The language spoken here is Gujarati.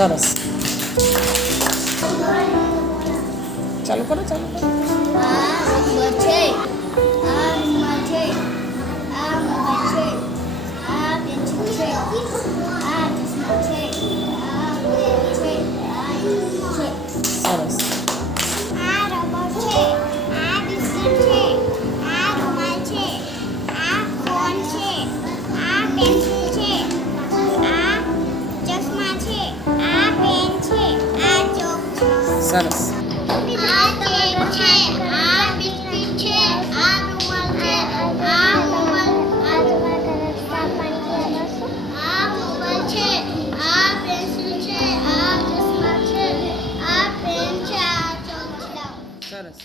સરસ. ચાલુ કરો, ચાલુ કરો. આ રૂમાલ છે, આ રૂમાલ છે, આ મોબાઈલ છે, આ પેન્સિલ છે, આ ચશ્મા છે, આ બેગ છે, આ છે. સરસ. આ રબર છે, આ બિસ્કિટ છે, આ રૂમાલ છે, આ ફોન છે, આ પેન્સિલ છે, આ ચશ્મા છે, આ પેન છે, આ ચોક છે. સરસ. આ કેક છે, આ બિસ્કિટ છે, આ રૂમાલ છે, આ મોબાઈલ છે, આ પેન્સિલ છે, આ ચશ્મા છે, આ પેન છે, આ ચોક છે. સરસ.